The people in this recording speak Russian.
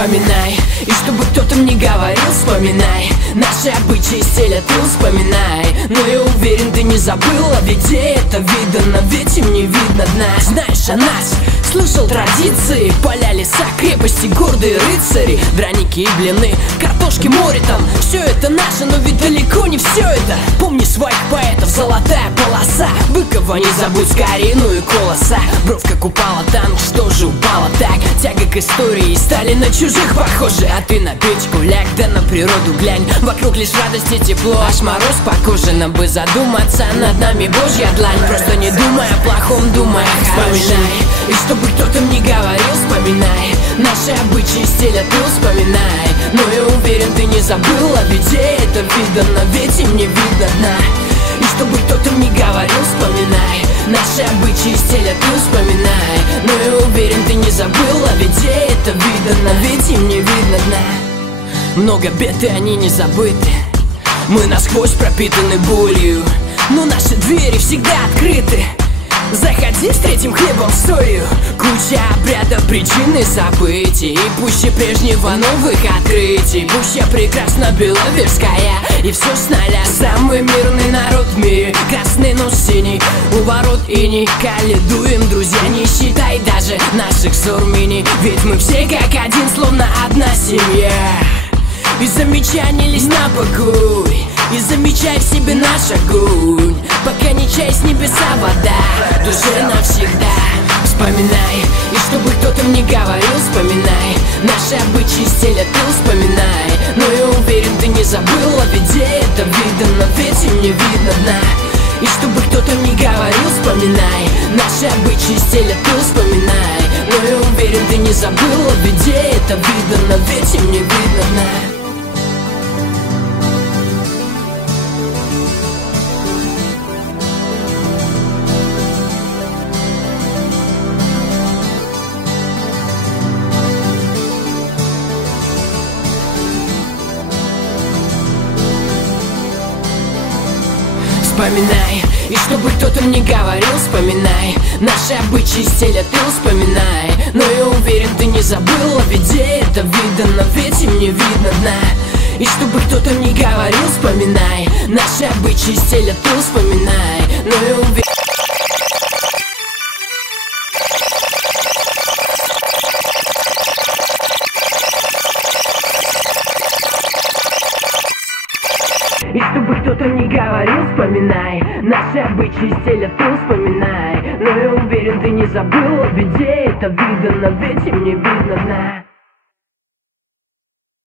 Вспоминай, и чтобы кто-то мне говорил, вспоминай. Наши обычаи стиля ты вспоминай. Но я уверен, ты не забыла, ведь это видно, ведь им не видно дна. Знаешь о нас, слышал традиции, поля, леса, крепости, гордые рыцари, драники и блины, картошки, море там. Все это наше, но ведь далеко не все это. Помни своих поэтов, золотая полоса. Быкова не забудь, Скорину и Колоса. Бровь как упала, танк, что же упала так? Тяга к истории, стали на чужих похожи. А ты на печку ляг, да на природу глянь. Вокруг лишь радость и тепло, аж мороз по коже. Нам бы задуматься, над нами Божья длань. Просто не думай о плохом, думай о хорошем. Вспоминай, и чтобы кто-то мне говорил, вспоминай. Наши обычаи стиля ты вспоминай. Но я уверен, ты не забыла, ведь это видно, ведь им не видно дна. И чтобы кто-то мне говорил, вспоминай. Наши обычаи стиля ты вспоминай. Но я уверен, ты не забыла, ведь это видно, ведь им не видно дна. Много бед, и они не забыты. Мы насквозь пропитаны болью, но наши двери всегда открыты. Заходи, встретим хлебом с солью. Куча обрядов, причин и событий, и пуще прежнего новых открытий. Пуще прекрасна Беловежская, и все с нуля. Самый мирный народ в мире, красный, но синий. У ворот иней каледуем, друзья, не считай даже наших ссор мини. Ведь мы все как один, словно одна семья. И замечай, не лезь на покой, и замечай в себе наш огонь. Пока не чай с небеса вода, душе навсегда. Вспоминай, и чтобы кто-то мне говорил, вспоминай. Наши обычаи стиля ты вспоминай. Но я уверен, ты не забыла, ведь это видно, ведь им не видно дна. И чтобы кто-то мне говорил, вспоминай. Наши обычаи стиля ты вспоминай. Но я уверен, ты не забыла, ведь это видно, ведь им не видно дна. Вспоминай, и чтобы кто-то мне говорил, вспоминай. Наши обычаи стиля ты вспоминай. Но я уверен, ты не забыла, ведь это видно, ведь им не видно дна. И чтобы кто-то мне говорил, вспоминай. Наши обычаи стиля ты вспоминай. Но я уверен. И чтобы кто-то мне говорил, вспоминай. Наши обычаи стиля ты вспоминай. Но я уверен, ты не забыла, ведь это видно, ведь им не видно дна.